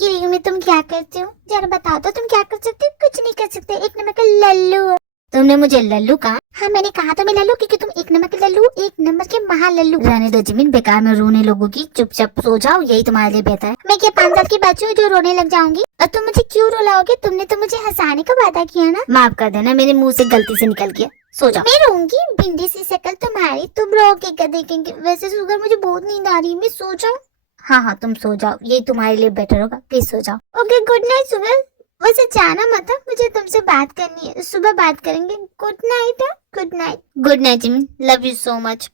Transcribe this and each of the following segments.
देख ही रही हूँ मैं तुम क्या करते हो। जरा बताओ तो तुम क्या कर सकते हो? कुछ नहीं कर सकते, एक नंबर का लल्लू हो। तुमने मुझे लल्लू कहा? हाँ मैंने कहा तो मैं लल्लू, क्योंकि तुम एक नंबर के लल्लू, एक नंबर के महा लल्लू। रहने दो जिमिन, बेकार में रोने लोगों की, चुपचाप सो जाओ, यही तुम्हारे लिए बेहतर है। मैं क्या 5 साल की बच्ची हूँ जो रोने लग जाऊंगी? और तुम मुझे क्यों रुलाओगे? तुमने तो मुझे हंसाने का वादा किया ना। माफ कर देना, मेरे मुँह से गलती से निकल गया। सो जाओ। मैं रोऊंगी? भिंडी सी शक्ल तुम्हारी, तुम रोके क्या देखेंगे? वैसे सुगर मुझे बहुत नींद आ रही है, मैं सो जाऊं? हाँ तुम सो जाओ, यही तुम्हारे लिए बेटर होगा, प्लीज सो जाओ। Okay good night sugar. वैसे जाना मत, मुझे तुमसे बात करनी है, सुबह बात करेंगे। Good night. Good night. Good night Jimin, love you so much.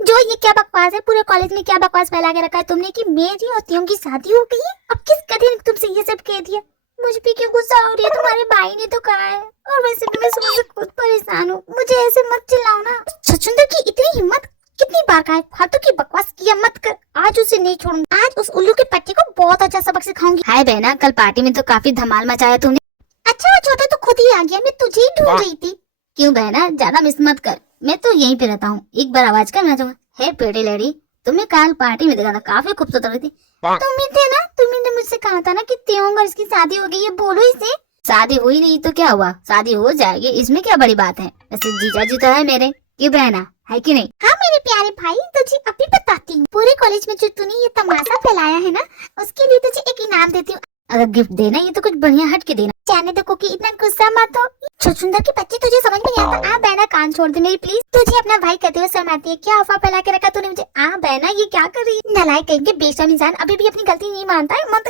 जो ये क्या बकवास है? पूरे कॉलेज में क्या बकवास फैला के रखा है तुमने कि मेरी और तियों की शादी हो गई है? अब किस कदर ने तुमसे ये सब कह दिया? मुझ पे क्यों गुस्सा हो रही है? तुम्हारे भाई ने तो कहा है। और वैसे भी मैं सुबह से खुद परेशान हूँ, मुझे ऐसे मत चिल्लाओ ना। छछुंदर की इतनी हिम्मत, कितनी बार कहा है फालतू की बकवास किया मत कर। आज उसे नहीं छोड़ूंगी, आज उस उल्लू के पट्टी को बहुत अच्छा सबक सिखाऊंगी। हाय बहना, कल पार्टी में तो काफी धमाल मचाया तूने। अच्छा वो छोटा तो खुद ही आ गया, मैं तुझे ही ढूंढ रही थी। क्यों बहना, ज्यादा मिस मत कर, मैं तो यहीं पे रहता हूँ। एक बार आवाज कर, मैं जाऊंगा। हे पेटी लेडी, तुम्हें कल पार्टी में देखा था, काफी खूबसूरत लग रही थी। तुम ही थे ना, तुमने मुझसे कहा था ना कि त्यों और इसकी शादी हो गई है, बोलो इसे। शादी हुई नहीं तो क्या हुआ, शादी हो जाएगी, इसमें क्या बड़ी बात है। वैसे जीजा जी तो है मेरे, क्यों बहना, है कि नहीं? हाँ मेरे प्यारे भाई, तुझे अभी बताती हूँ। पूरे कॉलेज में जो तूने ये तमाशा फैलाया है ना, उसके लिए तुझे एक इनाम देती हूँ। अगर गिफ्ट देना ये तो कुछ बढ़िया हट के देना। जाने दो कुकी, इतना गुस्सा मत हो। छछुंदर की बच्ची, तुझे समझ में नहीं आता? बहना कान छोड़ दे मेरी प्लीज। तुझे अपना भाई कहते हुए शर्म आती है क्या? अफवाह फैला के रखा तूने मुझे। बहना ये क्या कर रही है? नालायक कहेंगे, बेशर्म इंसान, अभी भी अपनी गलती नहीं मानता है। मत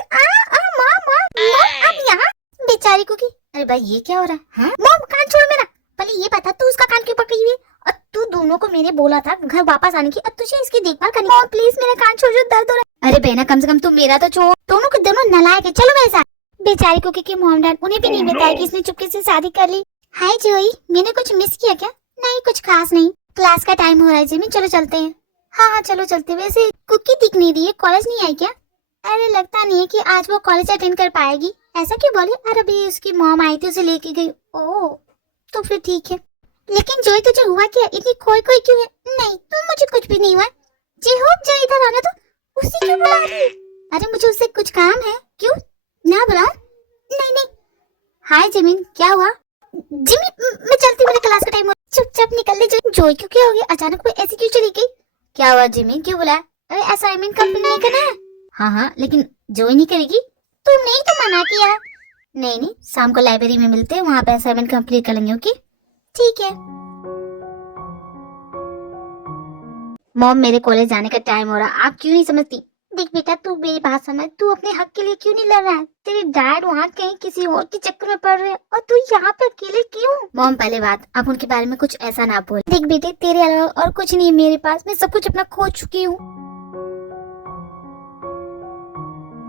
अब यहाँ बेचारी कुकी। अरे भाई ये क्या हो रहा है? मॉम कान छोड़ मेरा। पहले ये बता तू उसका कान क्यों पकड़ी हुई है? और तू दोनों को मैंने बोला था घर वापस आने की, और तुझे इसकी देखभाल करनी। मॉम प्लीज मेरा कान छोड़, जो दर्द हो रहा है। अरे बहना कम से कम तू मेरा तो छोड़। दोनों के दोनों नालायक है, चलो मेरे साथ। बेचारी कुकी के मॉम डैड उन्हें भी नहीं बताया कि इसने चुपके से शादी कर ली। हाय जोई, मैंने कुछ मिस किया क्या? नहीं कुछ खास नहीं, क्लास का टाइम हो रहा है जिमी, चलो चलते हैं। हाँ चलो चलते हैं। वैसे कुकी दिख नहीं रही है, कॉलेज नहीं आई क्या? अरे लगता नहीं है कि आज वो कॉलेज अटेंड कर पाएगी। ऐसा क्यों बोले? अरे अभी उसकी मॉम आई थी, उसे लेके गई। ओह तो फिर ठीक है। लेकिन जोई तुझे हुआ क्या? इतनी खोई खोई क्यों है? नहीं तुम, मुझे कुछ भी नहीं हुआ। जी होप जो इधर आना, तो उसे क्यों बुला रही है? अरे मुझे उससे कुछ काम है। क्यों ना बुलाओ? नहीं। हाय जिमिन, क्या हुआ? जिमी मैं चलती, मेरे क्लास का टाइम हो। चुपचाप निकल ले। जोई क्यों, क्या हो गया अचानक, वो ऐसी क्यों चली गई? क्या हुआ जिमी, क्यों बुलाया? अरे असाइनमेंट कंप्लीट नहीं करना है? हाँ लेकिन जोई नहीं करेगी। तुमने ही तो मना किया। नहीं शाम को लाइब्रेरी में मिलते हैं, वहाँ पे असाइनमेंट कंप्लीट कर लेंगे। ओके ठीक है। मॉम मेरे कॉलेज जाने का टाइम हो रहा, आप क्यों नहीं समझती? देख बेटा तू मेरी बात समझ, तू अपने हक के लिए क्यों नहीं लड़ रहा है? तेरे डैड वहाँ कहीं किसी और के चक्कर में पड़ रहे हैं, और तू यहाँ पे अकेले क्यों? मॉम पहले बात, आप उनके बारे में कुछ ऐसा ना बोल। देख बेटे तेरे अलावा और कुछ नहीं है मेरे पास, मैं सब कुछ अपना खो चुकी हूँ।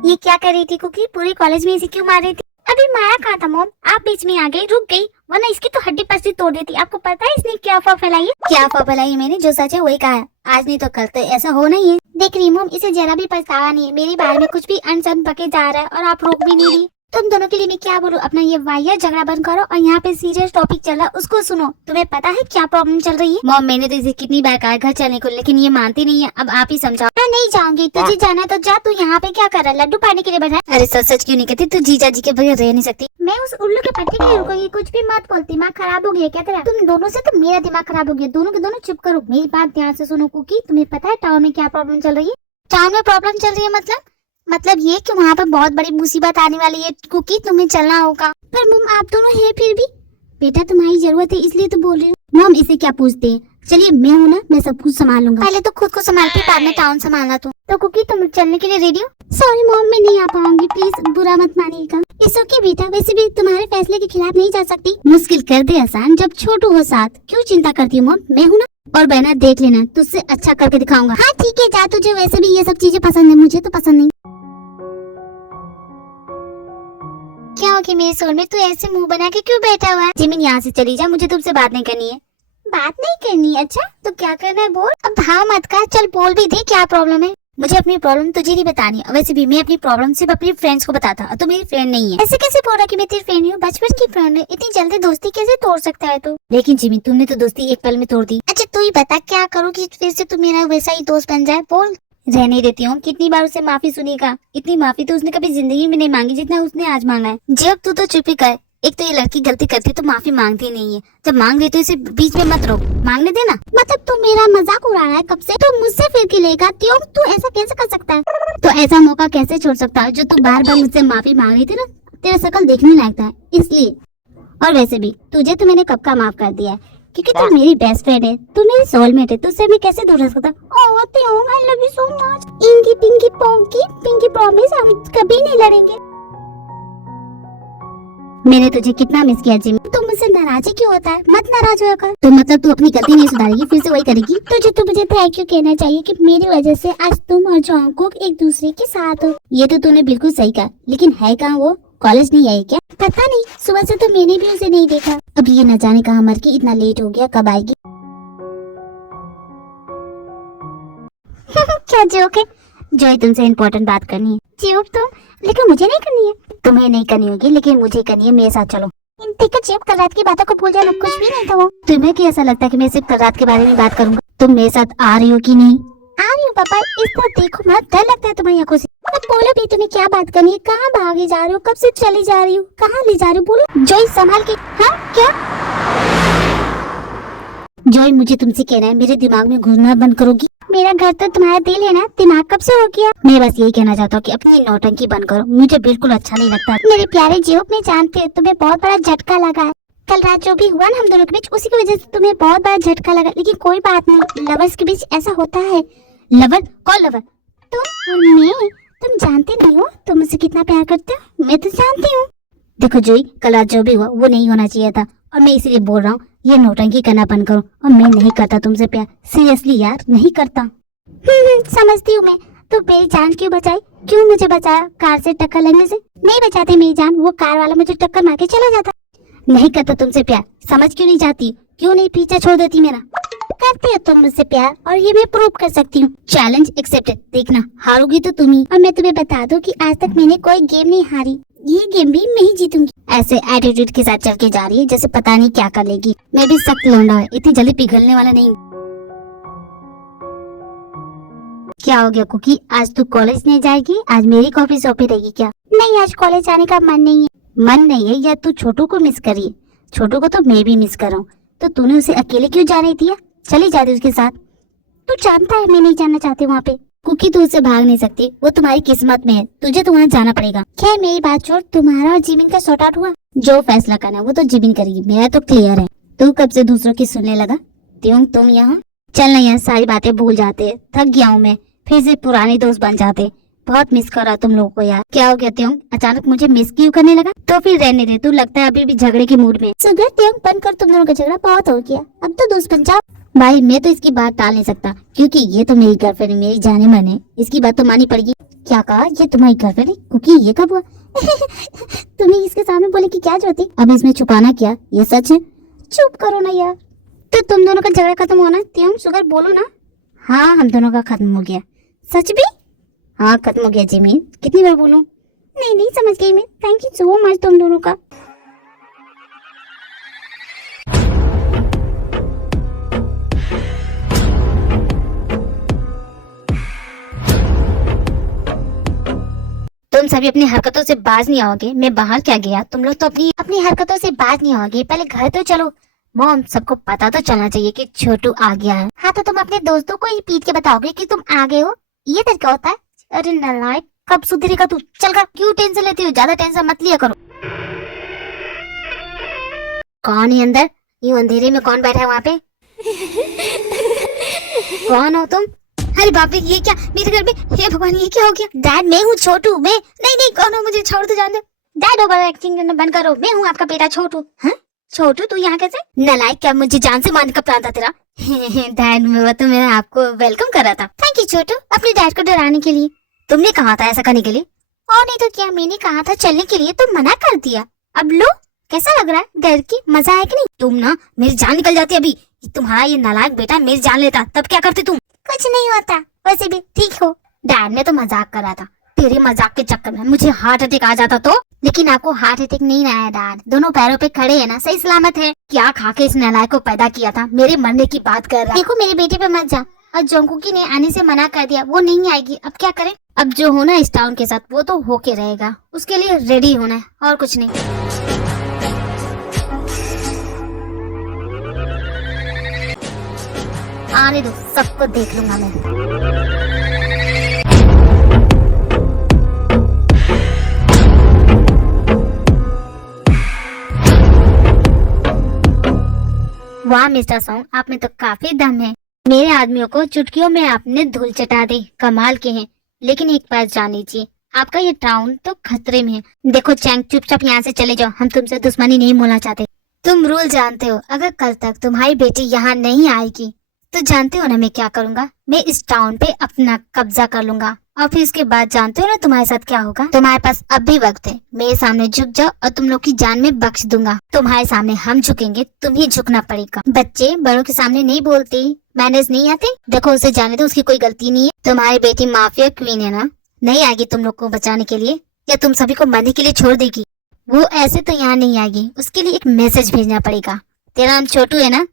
ये क्या कर रही थी कुकी? पूरे कॉलेज में इसे क्यों मार रही थी? अभी माया कहाँ था मॉम? आप बीच में आ गई, रुक गई, वरना इसकी तो हड्डी पसली तोड़ देती। आपको पता है इसने क्या अफवाह फैलाई है? क्या अफवाह फैलाई है मैंने? जो सच है वही कहा है, आज नहीं तो कल तो ऐसा होना ही है। देख रही मॉम, इसे जरा भी पछतावा नहीं है, मेरे बारे में कुछ भी अनसन पके जा रहा है और आप रोक भी नहीं रही। तुम दोनों के लिए मैं क्या बोलूं? अपना ये वाहियात झगड़ा बंद करो और यहाँ पे सीरियस टॉपिक चल रहा है उसको सुनो। तुम्हें पता है क्या प्रॉब्लम चल रही है? मॉम मैंने तो इसे कितनी बार कहा घर चलने को, लेकिन ये मानती नहीं है। अब आप ही समझाओ। मैं नहीं जाऊंगी, तुझे जाना तो जा। तू यहाँ पे क्या कर रहा है? लड्डू पाने के लिए बैठा है? अरे सच क्यों नहीं कहती? तू जीजा जी के बगैर रह नहीं सकती। मैं उस उल्लू के पट्टी के लिए रुकूंगी, कुछ भी मत बोल। दिमाग खराब हो गया क्या तेरा? तुम दोनों से तो मेरा दिमाग खराब हो गया। दोनों के दोनों चुप करो, मेरी बात ध्यान से सुनो कुकी। तुम्हें पता है टाउन में क्या प्रॉब्लम चल रही है? टाउन में प्रॉब्लम चल रही है मतलब ये कि वहाँ पर बहुत बड़ी मुसीबत आने वाली है कुकी, तुम्हें चलना होगा। पर मम आप दोनों हैं फिर भी। बेटा तुम्हारी जरूरत है इसलिए तो बोल रही हूँ। मम इसे क्या पूछते हैं? चलिए मैं हूँ ना, मैं सब कुछ संभाल लूंगा। पहले तो खुद को संभालती, बाद में टाउन संभालना। तो कुकी तुम चलने के लिए रेडी हो? सॉरी मॉम मैं नहीं आ पाऊंगी, प्लीज बुरा मत मानिएगा। इस ओके बेटा, वैसे भी तुम्हारे फैसले के खिलाफ नहीं जा सकती। मुश्किल कर दे आसान, जब छोटू हो साथ, क्यों चिंता करती हो मॉम, मैं हूँ ना। और बहना देख लेना, तुझसे अच्छा करके दिखाऊंगा। हाँ ठीक है जा, तुझे वैसे भी ये सब चीजें पसंद है, मुझे तो पसंद नहीं। क्या हो गया मेरे सोल में? तू ऐसे मुंह बना के क्यों बैठा हुआ है? जिमिन यहाँ से चली जा, मुझे तुमसे बात नहीं करनी है। बात नहीं करनी? अच्छा तो क्या करना है बोल। अब भाव मत कर, चल बोल भी दे क्या प्रॉब्लम है। मुझे अपनी प्रॉब्लम तुझे नहीं बतानी है। वैसे भी मैं अपनी प्रॉब्लम सिर्फ अपनी फ्रेंड्स को बताता और तू मेरी फ्रेंड नहीं है। ऐसे कैसे बोल रहा कि मैं तेरी फ्रेंड हूँ? बचपन की फ्रेंड है, इतनी जल्दी दोस्ती कैसे तोड़ सकता है तू? लेकिन जिमी तुमने तो दोस्ती एक पल में तोड़ दी। अच्छा तू ही बता क्या करूँ कि फिर से तू मेरा वैसा ही दोस्त बन जाए? बोल। रहने देती हूँ, कितनी बार उसे माफी सुनेगा? इतनी माफी तो उसने कभी जिंदगी में नहीं मांगी जितना उसने आज मांगा है। जब तू तो चुप ही कर। एक तो ये लड़की गलती करती है तो माफी मांगती नहीं है, जब मांग रही तो इसे बीच में मत रोक, मांगने देना। मतलब तू मेरा मजाक उड़ा रहा है कब से? तो मुझसे फिर के लेगा क्यों? तू ऐसा कैसे कर सकता है? तो ऐसा मौका कैसे छोड़ सकता है जो तू बार बार मुझसे माफी मांग रही थी ना? तेरा शकल देखने लायक था इसलिए। और वैसे भी तुझे तो मैंने कब का माफ कर दिया है, क्योंकि तू मेरी बेस्ट फ्रेंड है, तू मेरी सोलमेट है, तुझसे मैं कैसे दूर रह सकता? ओह त्योंग, I love you so much. Inky pinky ponky pinky promise, हम कभी नहीं लड़ेंगे। मैंने तुझे कितना मिस किया जिमी। तू मुझसे नाराज ही क्यों होता है? मत नाराज होया कर। तो मतलब तू अपनी गलती नहीं सुधारेगी, फिर से वही करेगी? तुझे तो मुझे थैंक यू कहना चाहिए कि मेरी वजह से आज तुम और जॉन्गकुक एक दूसरे के साथ हो। ये तो तूने बिल्कुल सही कहा, लेकिन है कहाँ वो? कॉलेज नहीं आई क्या? पता नहीं, सुबह से तो मैंने भी उसे नहीं देखा। अब ये न जाने कहाँ मर के इतना लेट हो गया, कब आएगी? क्या जोक है? जो तुमसे इम्पोर्टेंट बात करनी है। जोक तुम, लेकिन मुझे नहीं करनी है। तुम्हें नहीं करनी होगी लेकिन मुझे करनी है, मेरे साथ चलो। देखो जेब, कल रात की बातों को भूल जाना, कुछ भी नहीं था वो। तुम्हें क्या ऐसा लगता है कि मैं सिर्फ कल रात के बारे में बात करूंगा? तुम मेरे साथ आ रही हो कि नहीं? आ रही हूँ पापा, इस तरह देखो मत, डर लगता है तुम्हारी आंखों से। अब बोलो भी, तुम्हें क्या बात करनी है? कहाँ भागे जा रही हो? कब से चली जा रही हो? कहाँ ले जा रही हो? बोलो जॉय, संभाल के। हाँ क्या जॉय, मुझे तुमसे कहना है, मेरे दिमाग में घुसना बंद करोगी? मेरा घर तो तुम्हारा दिल है ना, दिमाग कब से हो गया? मैं बस यही कहना चाहता हूँ कि अपनी नौटंकी बंद करो, मुझे बिल्कुल अच्छा नहीं लगता। मेरे प्यारे जियोप, मैं जानती हूँ तुम्हें बहुत बड़ा झटका लगा है। कल रात जो भी हुआ ना हम दोनों के बीच, उसी की वजह से तुम्हें बहुत बड़ा झटका लगा, लेकिन कोई बात नहीं, लवर्स के बीच ऐसा होता है। लवर? कौन लवर? तुम और मैं। तुम जानते नहीं हो तुम मुझसे कितना प्यार करते हो, मैं तो जानती हूँ। देखो जोई, कल रात जो भी हुआ वो नहीं होना चाहिए था, और मैं इसलिए बोल रहा हूँ ये नौटंकी करना बंद करो। और मैं नहीं करता तुमसे प्यार, सीरियसली यार, नहीं करता। समझती हूँ मैं। तो मेरी जान क्यों बचाई? क्यों मुझे बचाया कार से टक्कर लगने से? नहीं बचाते मेरी जान, वो कार वाला मुझे टक्कर मार के चला जाता। नहीं करता तुमसे प्यार, समझ क्यों नहीं जाती? क्यों नहीं पीछा छोड़ देती मेरा? करती हो तुम मुझसे प्यार, और ये मैं प्रूव कर सकती हूँ। Challenge accepted. देखना, हारोगी तो तुम ही। और मैं तुम्हें बता दूं कि आज तक मैंने कोई गेम नहीं हारी, ये गेम भी मैं ही जीतूंगी। ऐसे एटीट्यूड के साथ चल के जा रही है जैसे पता नहीं क्या कर लेगी। मैं भी सख्त लौंडा है, इतनी जल्दी पिघलने वाला नहीं। क्या हो गया कुकी, आज तू कॉलेज नहीं जाएगी? आज मेरी कॉफी शॉप पे रहेगी क्या? नहीं, आज कॉलेज जाने का मन नहीं है। मन नहीं है या तू छोटू को मिस करी? छोटू को तो मैं भी मिस कर रहा हूँ, तो तूने उसे अकेले क्यों जाने दिया? चली जाती उसके साथ। तू जानता है मैं नहीं जाना चाहती वहाँ पे। कुकी तू उससे भाग नहीं सकती, वो तुम्हारी किस्मत में है, तुझे तो वहाँ जाना पड़ेगा। खैर मेरी बात छोड़, तुम्हारा और जिमिन का सॉर्ट आउट हुआ? जो फैसला करना वो तो जिमिन करेगी, मेरा तो क्लियर है। तू कब से दूसरों की सुनने लगा? त्यों तुम यहाँ चलना, यहाँ सारी बातें भूल जाते। थक गया हूँ मैं, फिर से पुराने दोस्त बन जाते। बहुत मिस कर रहा तुम लोगों को यार। क्या हो गया त्यों, अचानक मुझे मिस क्यों करने लगा? तो फिर रहने दे, तू लगता है अभी भी झगड़े के मूड में। सुगर त्यों बंद कर, तुम दोनों का झगड़ा बहुत हो गया, अब तो दोस्त बन जाओ। भाई मैं तो इसकी बात टाल नहीं सकता, क्योंकि ये तो मेरी गर्लफ्रेंड है, मेरी जाने मन है, इसकी बात तो मानी पड़ेगी। क्या कहा? ये तुम्हारी गर्लफ्रेंड है? कुकी ये कब हुआ? तुम्हें इसके सामने बोले की क्या जरूरत है? अब इसमें छुपाना क्या, ये सच है। चुप करो ना यार। तो तुम दोनों का झगड़ा खत्म होना? त्यों सुगर बोलो ना। हाँ हम दोनों का खत्म हो गया। सच भी? हाँ खत्म हो गया जिमिन, कितनी बार बोलूं? नहीं नहीं समझ गई मैं, थैंक यू सो मच तुम दोनों का। तुम सभी अपनी हरकतों से बाज नहीं आओगे। मैं बाहर क्या गया, तुम लोग तो अपनी हरकतों से बाज नहीं आओगे। पहले घर तो चलो। मॉम, सबको पता तो चलना चाहिए कि छोटू आ गया है। हाँ तो तुम अपने दोस्तों को ही पीट के बताओगे कि तुम आ गए हो? ये तरीका होता है? अरे नालायक, कब सुधरेगा तू? चल कर, क्यों टेंशन लेती हो? ज्यादा टेंशन मत लिया करो। कौन है अंदर? यूं अंधेरे में कौन बैठा है वहाँ पे? कौन हो तुम? अरे बाप रे, ये क्या मेरे घर में? हे भगवान, ये क्या हो गया? डैड मैं हूँ छोटू। मैं नहीं नहीं, कौन हो? मुझे छोड़ दो, जान दो। डैड ओवर एक्टिंग करना बंद करो, मैं हूँ आपका बेटा छोटू। हाँ छोटू, तू यहाँ कैसे? नालायक, क्या मुझे जान से मारने का प्लान था तेरा? डैड वो तो मैंने आपको वेलकम करा था। थैंक यू छोटू, अपने डैड को डराने के लिए। तुमने कहा था ऐसा करने के लिए? और नहीं तो क्या, मैंने कहा था चलने के लिए, तो मना कर दिया। अब लो, कैसा लग रहा है? डर की मजा आया कि नहीं? तुम ना, मेरी जान निकल जाती अभी। तुम्हारा ये नालायक बेटा मेरी जान लेता, तब क्या करते तुम? कुछ नहीं होता, वैसे भी ठीक हो। डैड ने तो मजाक करा था, तेरे मजाक के चक्कर में मुझे हार्ट अटैक आ जाता तो। लेकिन आपको हार्ट अटैक नहीं आया डैड, दोनों पैरों पे खड़े हैं ना, सही सलामत है। क्या खा के इस नालायक को पैदा किया था, मेरे मरने की बात कर रहा है। देखो मेरे बेटे पे मत जा, और जोंकुकी ने आने से मना कर दिया, वो नहीं आएगी, अब क्या करें। अब जो होना इस टाउन के साथ वो तो होके रहेगा, उसके लिए रेडी होना है और कुछ नहीं। आने दो, सबको देख लूंगा मैं। वाह मिस्टर सॉन्ग, आप में तो काफी दम है। मेरे आदमियों को चुटकियों में आपने धूल चटा दी, कमाल के हैं। लेकिन एक बात जान लीजिए, आपका ये टाउन तो खतरे में है। देखो चैंग, चुपचाप यहाँ से चले जाओ, हम तुमसे दुश्मनी नहीं मोलना चाहते। तुम रूल जानते हो, अगर कल तक तुम्हारी बेटी यहाँ नहीं आएगी तो जानते हो ना मैं क्या करूँगा। मैं इस टाउन पे अपना कब्जा कर लूंगा, और फिर इसके बाद जानते हो ना तुम्हारे साथ क्या होगा। तुम्हारे पास अब भी वक्त है, मेरे सामने झुक जाओ और तुम लोग की जान में बख्श दूंगा। तुम्हारे सामने हम झुकेंगे, तुम्हें झुकना पड़ेगा। बच्चे बड़ों के सामने नहीं बोलते, मैनेज नहीं आते। देखो उसे जाने दो, उसकी कोई गलती नहीं है। तुम्हारी बेटी माफिया क्वीन है ना, नहीं आएगी तुम लोग को बचाने के लिए या तुम सभी को मरने के लिए छोड़ देगी। वो ऐसे तो यहाँ नहीं आएगी, उसके लिए एक मैसेज भेजना पड़ेगा। तेरा नाम छोटू है ना?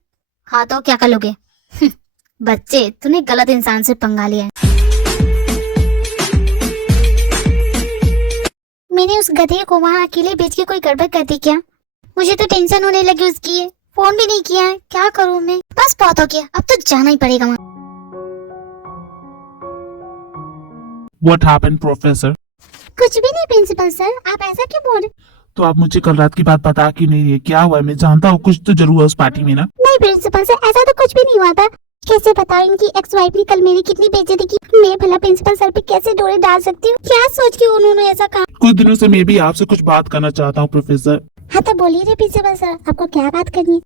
हाँ तो क्या कर लोगे? बच्चे, तूने गलत इंसान से पंगा लिया है। मैंने उस गधे को वहाँ अकेले बेच के कोई गड़बड़ कर दी क्या? मुझे तो टेंशन होने लगी उसकी है। फोन भी नहीं किया है, क्या करूँ मैं? बस बहुत हो गया, अब तो जाना ही पड़ेगा वहाँ। What happened, professor? कुछ भी नहीं प्रिंसिपल सर, आप ऐसा क्यों बोल रहे? तो आप मुझे कल रात की बात बता क्यों नहीं रही है? क्या हुआ है? मैं जानता हूँ कुछ तो जरूर है उस पार्टी में ना। नहीं प्रिंसिपल सर, ऐसा तो कुछ भी नहीं हुआ था। कैसे बताऊं इनकी एक्स वाइफ ने कल मेरी कितनी बेइज्जती की। मैं भला प्रिंसिपल सर पे कैसे डोरे डाल सकती हूँ? क्या सोच के उन्होंने ऐसा कहा? कुछ दिनों से मैं भी आपसे कुछ बात करना चाहता हूँ प्रोफेसर। हाँ तो बोलिए रे प्रिंसिपल सर, आपको क्या बात करनी है?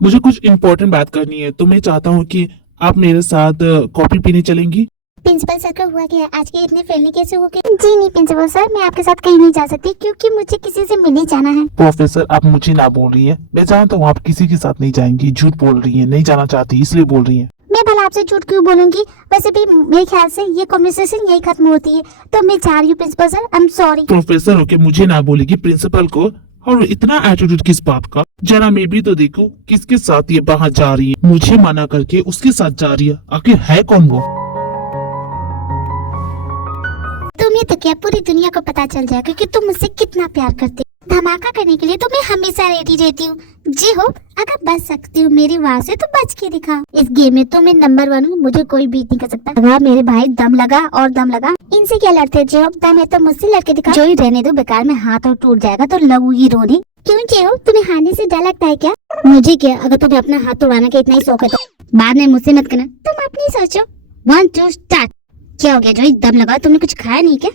मुझे कुछ इम्पोर्टेंट बात करनी है, तो मैं चाहता हूँ कि आप मेरे साथ कॉफी पीने चलेंगी। प्रिंसिपल सर का हुआ क्या? आज के इतने फ्रेंडली कैसे हो गए? जी नहीं प्रिंसिपल सर, मैं आपके साथ कहीं नहीं जा सकती क्योंकि मुझे किसी से मिलने जाना है। प्रोफेसर आप मुझे ना बोल रही है, मैं जानता हूँ आप किसी के साथ नहीं जाएंगी, झूठ बोल रही है, नहीं जाना चाहती इसलिए बोल रही है। मैं भला आपसे झूठ क्यों बोलूंगी? वैसे भी मेरे ख्याल से ये कन्वर्सेशन यही खत्म होती है, तो मैं जा रही हूँ principal sir, I am sorry. Professor होके मुझे ना बोलेगी प्रिंसिपल को, और इतना एटीट्यूड किस बात का? जरा मैं भी तो देखो किसके साथ ये बाहर जा रही है, मुझे मना करके उसके साथ जा रही है, आखिर है कौन वो? तुम्हें तो क्या पूरी दुनिया को पता चल जाएगा कि तुम मुझसे कितना प्यार करते हो। धमाका करने के लिए तो मैं हमेशा रेडी रहती हूँ। जी हो, अगर बच सकती हूँ मेरी वाह से तो बच के दिखाओ। इस गेम में तो मैं नंबर 1 हूँ, मुझे कोई बीट नहीं कर सकता। अगर मेरे भाई दम लगा और दम लगा, इनसे क्या लड़ते? जे हो दम है तो मुझसे लड़के दिखाओ। जो ही रहने दो, बेकार में हाथ और टूट जाएगा तो लगूगी रोने। क्यों जे हो, तुम्हें हारने से डर लगता है क्या? मुझे क्या, अगर तुम्हें अपना हाथ तोड़ाने का इतना ही शौक है तो बाद में मुझसे मत करना। तुम अपनी सोचो। 1 2 स्टार्ट। क्या हो गया जो दम लगा? तुमने कुछ खाया नहीं क्या?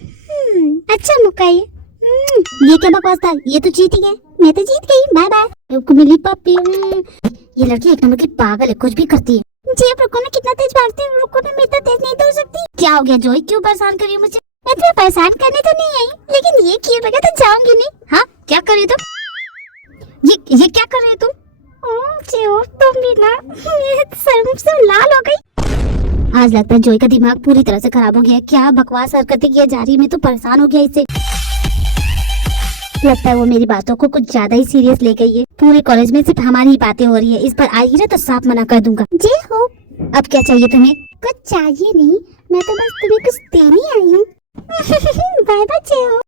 अच्छा मौका ये क्या बकवास था? ये तो जीत गए, मैं तो जीत गई। बाय बाय मिली पप्पी। ये लड़की एक नंबर की पागल है, कुछ भी करती है। जी आप रुको ना, कितना तेज भागते हो। रुको ना, मैं इतना तेज नहीं दौड़ सकती। क्या हो गया जोई, क्यों परेशान कर रही हो मुझे? मैं तुम्हें परेशान करने तो नहीं आई, लेकिन ये किए बगैर तो जाऊंगी नहीं। हाँ क्या कर रही तुम? ये क्या कर रही तुम? तुम भी ना, सर से लाल हो गई। आज लगता है जोई का दिमाग पूरी तरह से खराब हो गया है। क्या बकवास हरकतें किया जा रही है, मैं तो परेशान हो गया इससे। लगता है वो मेरी बातों को कुछ ज्यादा ही सीरियस ले गई है। पूरे कॉलेज में सिर्फ हमारी ही बातें हो रही है, इस पर आएगी ना तो साफ मना कर दूंगा। जी हो, अब क्या चाहिए तुम्हें? कुछ चाहिए नहीं, मैं तो बस तुम्हें कुछ देने आई हूँ। बाय बाय जे हो।